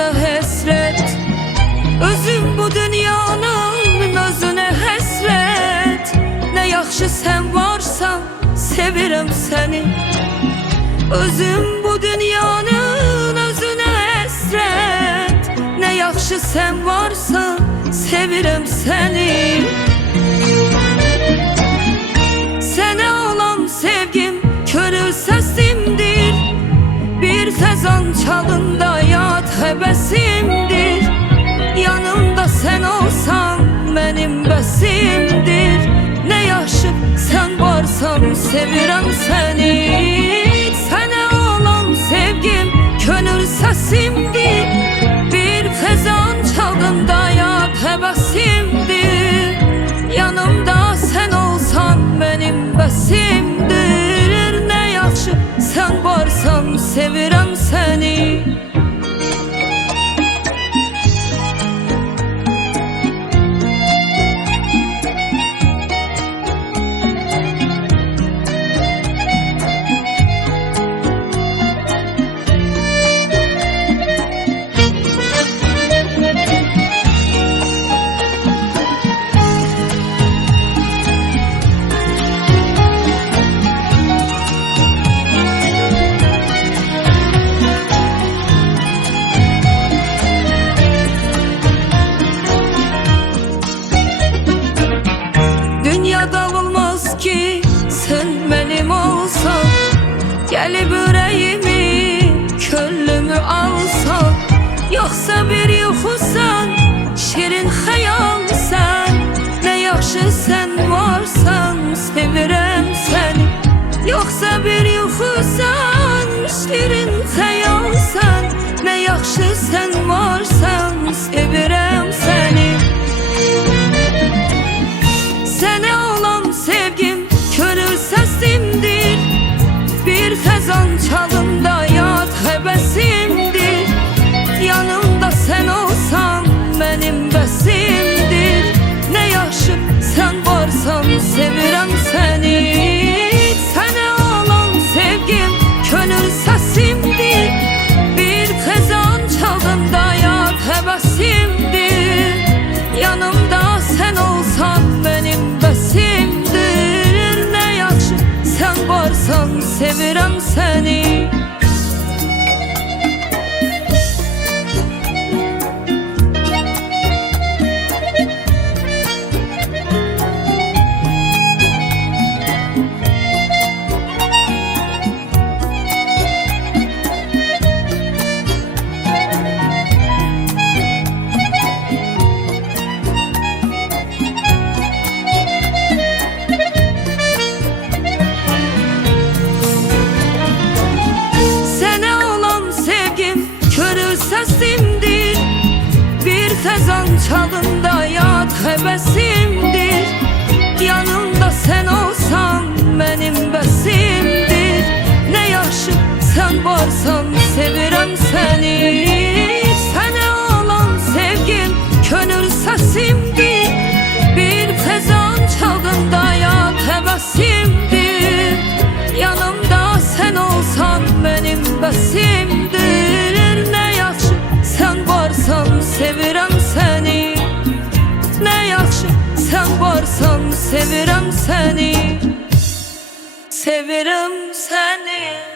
özüne hesret. Özüm bu dünyanın özüne hesret. Ne yaxşı sen varsan sevirəm seni. Özüm bu dünyanın özüne hesret. Ne yaxşı sen varsan sevirəm seni. Sene olan sevgim körü sesimdir. Bir fezan çalında yat hebesimdir. Yanımda sen olsan benim besimdir. Ne yaxşı sen varsan sevirəm seni. Sene olan sevgim könül sesimdir. Bir fezan çalında yat hebesimdir. Yanımda sen olsan benim besimdir. Ne yaxşı sen varsan sevirəm seni. Ki sen benim olsan, gelip yüreğimi, köllümü alsan. Yoksa bir yuxusan, şirin hayalsan. Ne yaxşı sen varsan sevirəm seni. Yoksa bir yuxusan, şirin hayalsan. Ne yaxşı sen varsan sevirəm seni. Sene olan sevgim körü sesimdir. Bir fezan çalında yat hebesimdir. Yanımda sen olsan benim besimdir. Ne yaxşı sen varsan sevirəm seni. Sene olan sevgim könül sesimdir. Bir fezan çalında yat hebesimdir. Yanımda sen olsan benim besimdir. Ne yaxşı sen varsan sevirəm seni. Sesimdir. Bir fezan çalında yat hebesimdir. Yanımda sen olsan benim besimdir. Ne yaxşı sen varsan sevirəm seni. Sene olan sevgim könül sesimdir. Bir fezan çalında yat hebesimdir. Yanımda sen olsan benim besimdir. Sen varsan sevirəm seni. Ne yaxşı sen varsan sevirəm seni. Sevirəm seni.